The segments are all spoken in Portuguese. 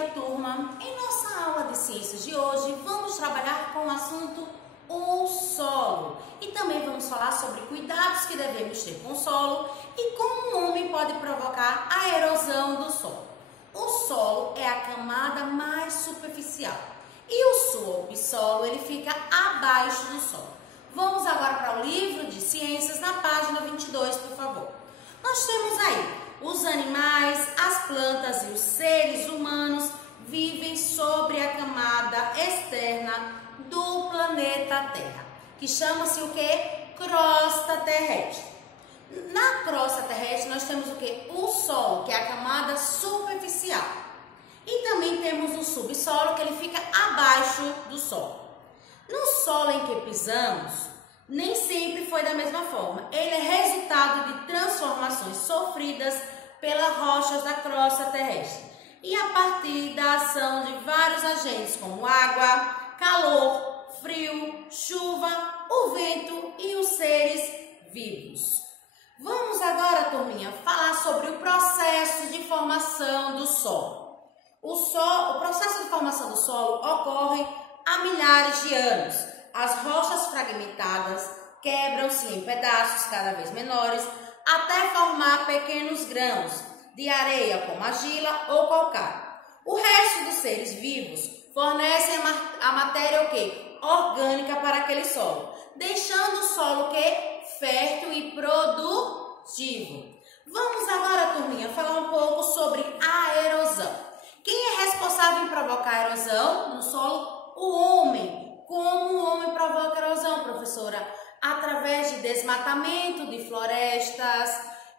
dia, turma! Em nossa aula de ciências de hoje, vamos trabalhar com o assunto o solo. E também vamos falar sobre cuidados que devemos ter com o solo e como o homem pode provocar a erosão do solo. O solo é a camada mais superficial e o subsolo ele fica abaixo do solo. Vamos agora para o livro de ciências na página 22, por favor. Nós temos aí os animais, as plantas e os seres humanos vivem sobre a camada externa do planeta Terra, que chama-se o que? Crosta terrestre. Na crosta terrestre nós temos o que? O solo, que é a camada superficial. E também temos o subsolo, que ele fica abaixo do solo. No solo em que pisamos, nem sempre foi da mesma forma. Ele é resultado de transformações sofridas pelas rochas da crosta terrestre e a partir da ação de vários agentes como água, calor, frio, chuva, o vento e os seres vivos. Vamos agora, turminha, falar sobre o processo de formação do solo. O processo de formação do solo ocorre há milhares de anos. As rochas fragmentadas quebram-se em pedaços cada vez menores até formar pequenos grãos de areia como argila ou calcário. O resto dos seres vivos fornecem a matéria o quê? Orgânica para aquele solo, deixando o solo o quê? Fértil e produtivo. Vamos agora, turminha, falar um pouco sobre a erosão. Quem é responsável em provocar a erosão no solo? O homem. Como o homem provoca erosão, professora? Através de desmatamento de florestas,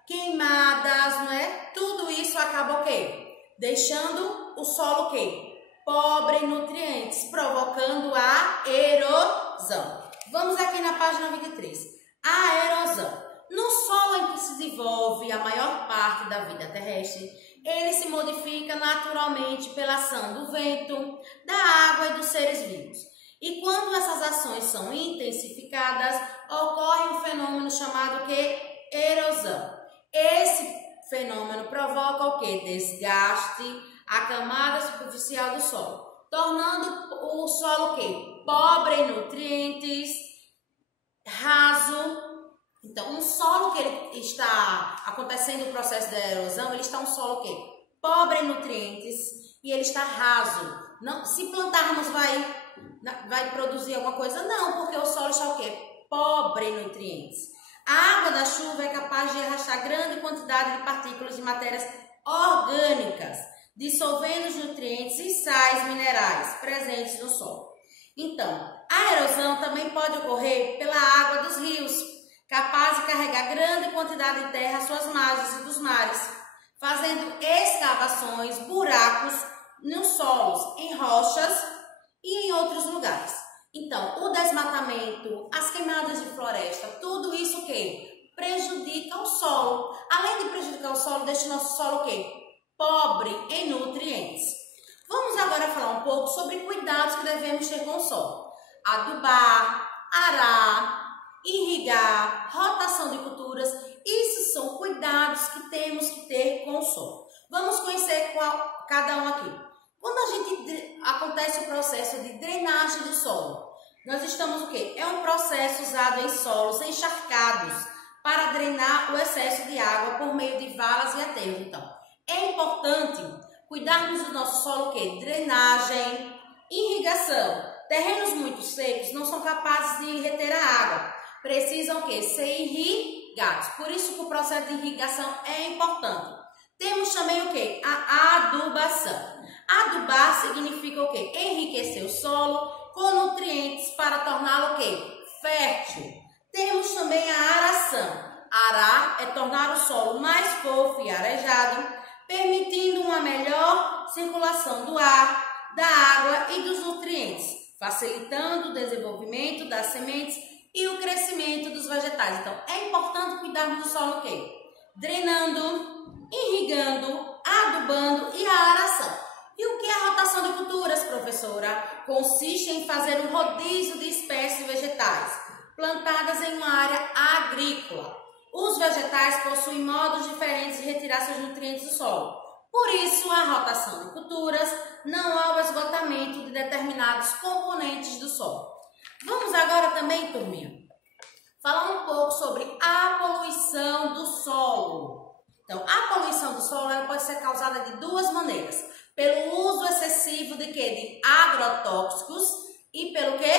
queimadas, não é? Tudo isso acaba o quê? Deixando o solo o quê? Pobre em nutrientes, provocando a erosão. Vamos aqui na página 23. A erosão. No solo em que se desenvolve a maior parte da vida terrestre, ele se modifica naturalmente pela ação do vento, da água e dos seres vivos. E quando essas ações são intensificadas, ocorre um fenômeno chamado que erosão. Esse fenômeno provoca o que? Desgaste a camada superficial do solo, tornando o solo o que? Pobre em nutrientes, raso. Então, um solo que ele está acontecendo o processo da erosão, ele está um solo o quê? Pobre em nutrientes e ele está raso. Não, se plantarmos vai produzir alguma coisa? Não, porque o solo está o quê? Pobre em nutrientes. A água da chuva é capaz de arrastar grande quantidade de partículas de matérias orgânicas, dissolvendo os nutrientes e sais minerais presentes no solo. Então, a erosão também pode ocorrer pela água dos rios, capaz de carregar grande quantidade de terra às suas margens e dos mares, fazendo escavações, buracos nos solos, em rochas e em outros lugares. Então, o desmatamento, as queimadas de floresta, tudo isso o quê? Prejudica o solo. Além de prejudicar o solo, deixa o nosso solo o quê? Pobre em nutrientes. Vamos agora falar um pouco sobre cuidados que devemos ter com o solo. Adubar, arar, irrigar, rotação de culturas, isso são cuidados que temos que ter com o solo. Vamos conhecer cada um aqui. Quando acontece o processo de drenagem do solo, nós estamos o quê? É um processo usado em solos encharcados para drenar o excesso de água por meio de valas e aterros. Então, é importante cuidarmos do nosso solo o quê? Drenagem, irrigação. Terrenos muito secos não são capazes de reter a água. Precisam o quê? Ser irrigados. Por isso que o processo de irrigação é importante. Temos também o quê? A adubação. Adubar significa o quê? Enriquecer o solo com nutrientes para torná-lo o quê? Fértil. Temos também a aração. Arar é tornar o solo mais fofo e arejado, permitindo uma melhor circulação do ar, da água e dos nutrientes, facilitando o desenvolvimento das sementes e o crescimento dos vegetais. Então, é importante cuidarmos do solo o quê? Drenando, irrigando, adubando e a aração. E o que é a rotação de culturas, professora? Consiste em fazer um rodízio de espécies vegetais plantadas em uma área agrícola. Os vegetais possuem modos diferentes de retirar seus nutrientes do solo. Por isso, a rotação de culturas, não há o esgotamento de determinados componentes do solo. Vamos agora também, turminha, falar um pouco sobre a poluição do solo. Então, a poluição do solo ela pode ser causada de duas maneiras. Pelo uso excessivo de quê? De agrotóxicos e pelo quê?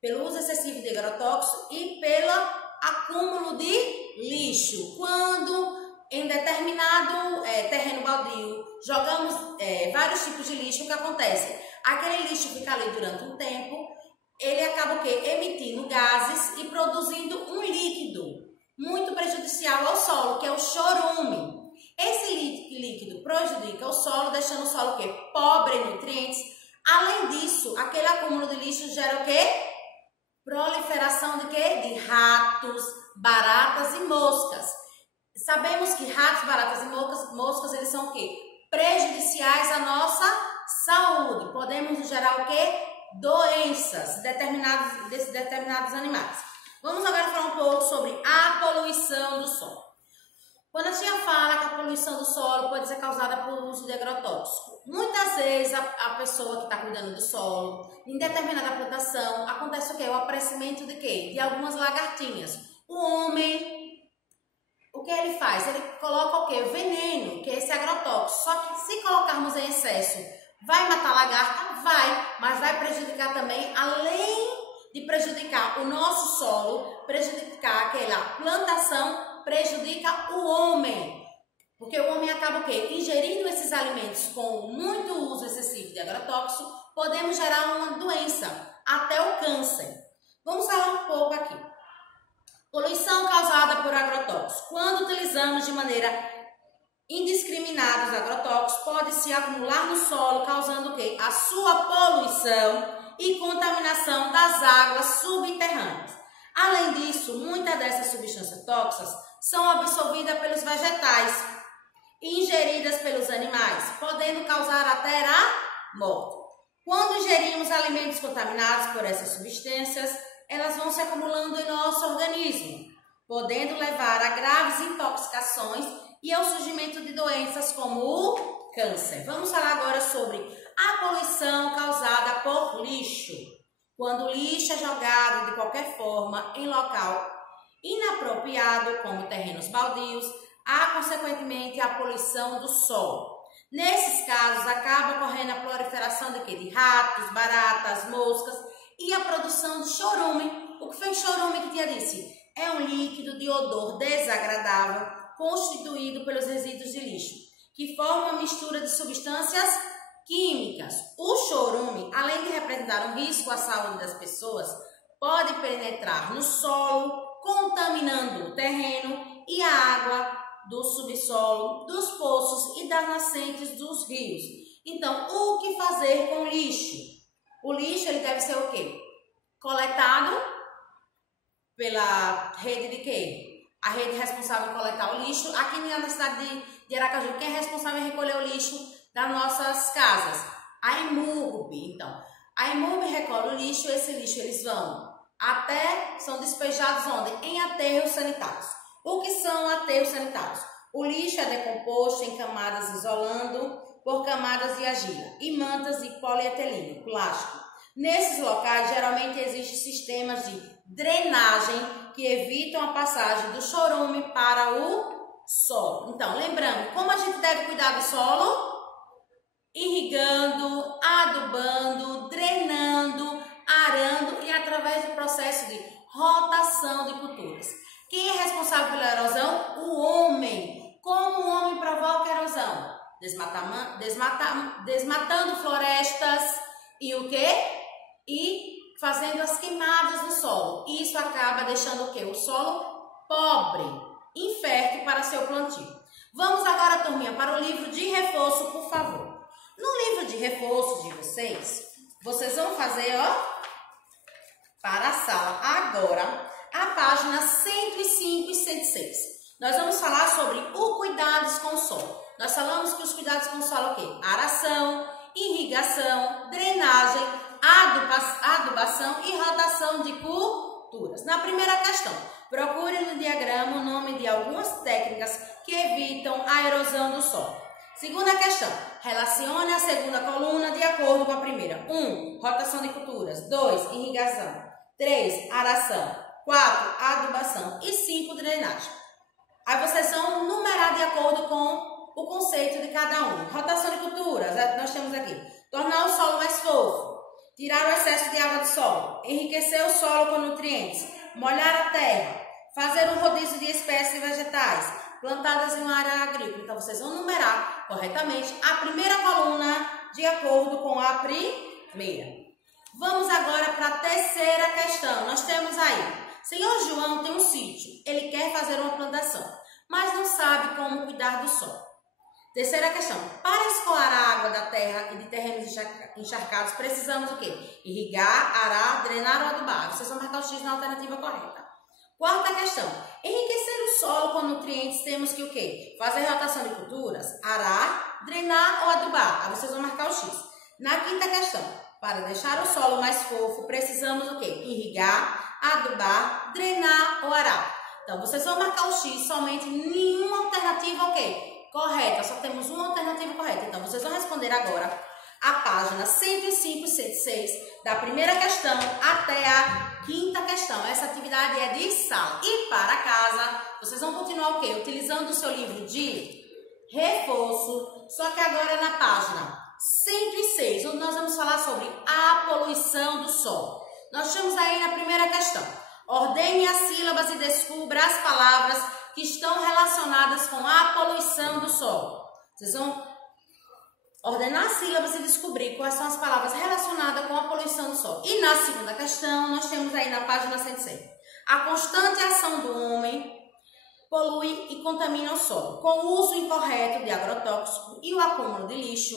Pelo uso excessivo de agrotóxicos e pelo acúmulo de lixo. Quando em determinado terreno baldio jogamos vários tipos de lixo, o que acontece? Aquele lixo fica ali durante um tempo, ele acaba o quê? Emitindo gases e produzindo um líquido muito prejudicial ao solo, que é o chorume. Esse líquido prejudica o solo, deixando o solo o quê? Pobre em nutrientes. Além disso, aquele acúmulo de lixo gera o quê? Proliferação de quê? De ratos, baratas e moscas. Sabemos que ratos, baratas e moscas, eles são o quê? Prejudiciais à nossa saúde. Podemos gerar o quê? Doenças desses determinados animais. Vamos agora falar um pouco sobre a poluição do solo. Quando a tia fala que a poluição do solo pode ser causada por uso de agrotóxico, muitas vezes a pessoa que está cuidando do solo, em determinada plantação, acontece o quê? O aparecimento de quê? De algumas lagartinhas. O homem, o que ele faz? Ele coloca o quê? O veneno, que é esse agrotóxico. Só que se colocarmos em excesso, vai matar a lagarta? Vai, mas vai prejudicar também, além de prejudicar o nosso solo, prejudicar aquela plantação, prejudica o homem. Porque o homem acaba o quê? Ingerindo esses alimentos com muito uso excessivo de agrotóxico, podemos gerar uma doença, até o câncer. Vamos falar um pouco aqui. Poluição causada por agrotóxicos. Quando utilizamos de maneira indiscriminada os agrotóxicos, pode se acumular no solo, causando o quê? A sua poluição e contaminação das águas subterrâneas. Além disso, muitas dessas substâncias tóxicas são absorvidas pelos vegetais e ingeridas pelos animais, podendo causar até a morte. Quando ingerimos alimentos contaminados por essas substâncias, elas vão se acumulando em nosso organismo, podendo levar a graves intoxicações e ao surgimento de doenças como o câncer. Vamos falar agora sobre a poluição causada por lixo. Quando o lixo é jogado de qualquer forma em local inapropriado, como terrenos baldios, há consequentemente a poluição do solo. Nesses casos, acaba ocorrendo a proliferação de quê? De ratos, baratas, moscas e a produção de chorume. O que foi chorume que tia disse? É um líquido de odor desagradável constituído pelos resíduos de lixo, que forma uma mistura de substâncias químicas. O chorume, além de representar um risco à saúde das pessoas, pode penetrar no solo, contaminando o terreno e a água do subsolo, dos poços e das nascentes dos rios. Então, o que fazer com o lixo? O lixo ele deve ser o quê? Coletado pela rede de quê? A rede responsável em coletar o lixo. Aqui na cidade de Aracaju, quem é responsável em recolher o lixo das nossas casas? A EMURB. Então, a EMURB recolhe o lixo, esse lixo eles vão são despejados onde? Em aterros sanitários. O que são aterros sanitários? O lixo é decomposto em camadas isolando por camadas de argila e mantas de polietileno, plástico. Nesses locais, geralmente existem sistemas de drenagem que evitam a passagem do chorume para o solo. Então, lembrando, como a gente deve cuidar do solo? Irrigando, adubando, drenando, arando e através do processo de rotação de culturas. Quem é responsável pela erosão? O homem. Como o homem provoca a erosão? Desmatando florestas e o quê? E fazendo as queimadas do solo. Isso acaba deixando o quê? O solo pobre, infértil para seu plantio. Vamos agora, turminha, para o livro de reforço, por favor. No livro de reforço de vocês vão fazer, ó, para a sala agora, a página 105 e 106. Nós vamos falar sobre o cuidados com o solo. Nós falamos que os cuidados com o solo é o quê? Aração, irrigação, drenagem, adubação e rotação de culturas. Na primeira questão, procure no diagrama o nome de algumas técnicas que evitam a erosão do solo. Segunda questão. Relacione a segunda coluna de acordo com a primeira. 1. Rotação de culturas. 2. Irrigação. 3. Aração. 4. Adubação. E 5. Drenagem. Aí vocês vão numerar de acordo com o conceito de cada um. Rotação de culturas. Nós temos aqui. Tornar o solo mais fofo. Tirar o excesso de água do solo. Enriquecer o solo com nutrientes. Molhar a terra. Fazer um rodízio de espécies vegetais plantadas em uma área agrícola. Então, vocês vão numerar corretamente a primeira coluna de acordo com a primeira. Vamos agora para a terceira questão. Nós temos aí, senhor João tem um sítio, ele quer fazer uma plantação, mas não sabe como cuidar do solo. Terceira questão, para escoar a água da terra e de terrenos encharcados, precisamos o quê? Irrigar, arar, drenar ou adubar. Vocês vão marcar o X na alternativa correta. Quarta questão, enriquecer o solo com nutrientes, temos que o quê? Fazer rotação de culturas, arar, drenar ou adubar. Aí vocês vão marcar o X. Na quinta questão, para deixar o solo mais fofo, precisamos o quê? Irrigar, adubar, drenar ou arar. Então, vocês vão marcar o X, somente nenhuma alternativa o quê? Correta, só temos uma alternativa correta. Então, vocês vão responder agora a página 105 e 106 da primeira questão até a quinta questão. Essa atividade é de sala. E para casa, vocês vão continuar o quê? Utilizando o seu livro de reforço, só que agora na página 106, onde nós vamos falar sobre a poluição do solo. Nós temos aí na primeira questão. Ordene as sílabas e descubra as palavras que estão relacionadas com a poluição do solo. Vocês vão ordenar as sílabas e descobrir quais são as palavras relacionadas com a poluição do solo. E na segunda questão, nós temos aí na página 106. A constante ação do homem polui e contamina o solo. Com o uso incorreto de agrotóxico e o acúmulo de lixo,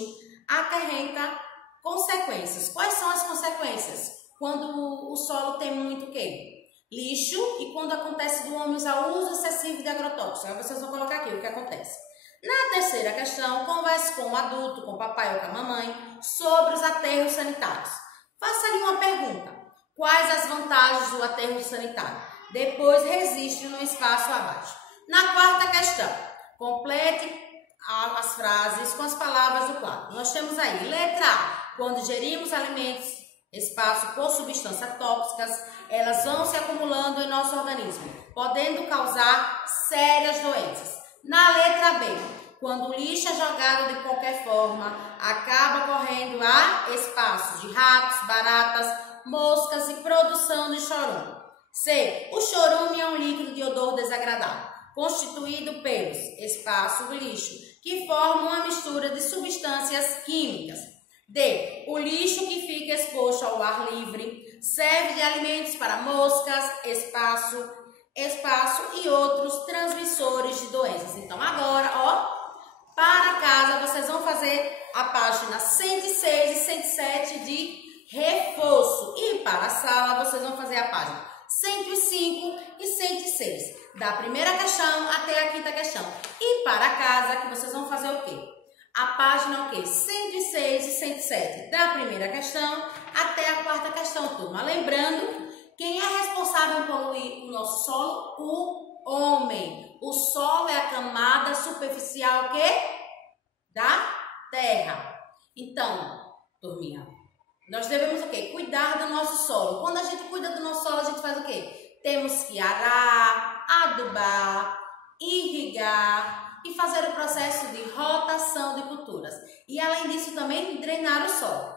acarreta consequências. Quais são as consequências? Quando o solo tem muito o quê? Lixo, e quando acontece do homem usar o uso excessivo de agrotóxicos. Aí vocês vão colocar aqui o que acontece. Na terceira questão, converse com o adulto, com o papai ou com a mamãe, sobre os aterros sanitários. Faça-lhe uma pergunta. Quais as vantagens do aterro sanitário? Depois, registre no espaço abaixo. Na quarta questão, complete as frases com as palavras do quadro. Nós temos aí, letra A. Quando ingerimos alimentos, espaço por substâncias tóxicas, elas vão se acumulando em nosso organismo, podendo causar sérias doenças. Na letra B, quando o lixo é jogado de qualquer forma, acaba correndo a espaços de ratos, baratas, moscas e produção de chorume. C. O chorume é um líquido de odor desagradável, constituído pelos espaços do lixo, que formam uma mistura de substâncias químicas. D. O lixo que fica exposto ao ar livre serve de alimentos para moscas, espaço e outros transmissores de doenças. Então, agora, para casa, vocês vão fazer a página 106 e 107 de reforço. E para a sala, vocês vão fazer a página 105 e 106, da primeira questão até a quinta questão. E para casa, que vocês vão fazer o quê? A página o quê? 106 e 107, da primeira questão até a quarta questão, turma. Lembrando, quem é responsável por poluir o nosso solo? O homem. O solo é a camada superficial o quê? Da terra. Então, turminha, nós devemos o quê? Cuidar do nosso solo. Quando a gente cuida do nosso solo, a gente faz o quê? Temos que arar, adubar, irrigar e fazer o processo de rotação de culturas. E além disso também drenar o solo.